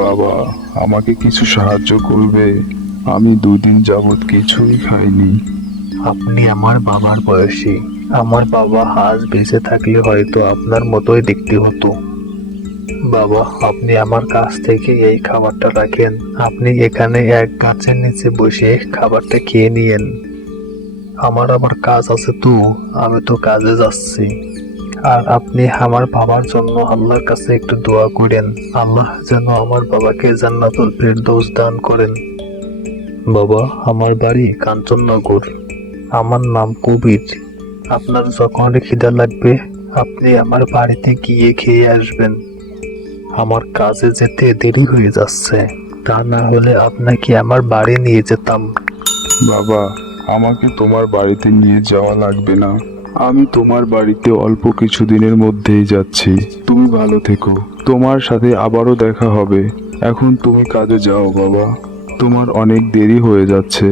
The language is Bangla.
বাবা, আমাকে কিছু সাহায্য করবে? আমি 2 দিন যাবৎ কিছুই খাইনি। আপনি আমার বাবার বয়সী। আমার বাবা আজ বেঁচে থাকলে হয়তো আপনার মতোই দেখতে হতো। বাবা, আপনি আমার কাছ থেকে এই খাবারটা রাখেন। আপনি এখানে এক গাছের নিচে বসে খাবারটা খেয়ে নিয়েন। আমার আবার কাজ আছে তো, আমি তো কাজে যাচ্ছি। আর আপনি আমার বাবার জন্য আল্লাহর কাছে একটু দোয়া করেন, আল্লাহ যেন আমার বাবাকে জান্নাতুল ফেরদৌস দান করেন। বাবা, আমার বাড়ি কাঞ্চননগর। আমার নাম কবির। আপনার যখন খিদা লাগবে আপনি আমার বাড়িতে গিয়ে খেয়ে আসবেন। আমার কাজে যেতে দেরি হয়ে যাচ্ছে, তা না হলে আপনাকে আমার বাড়ি নিয়ে যেতাম। বাবা, আমাকে তোমার বাড়িতে নিয়ে যাওয়া লাগবে না। আমি তোমার বাড়িতে অল্প কিছুদিনের মধ্যেই যাচ্ছি। তুমি ভালো থেকো। তোমার সাথে আবারও দেখা হবে। এখন তুমি কাজে যাও বাবা। তোমার অনেক দেরি হয়ে যাচ্ছে।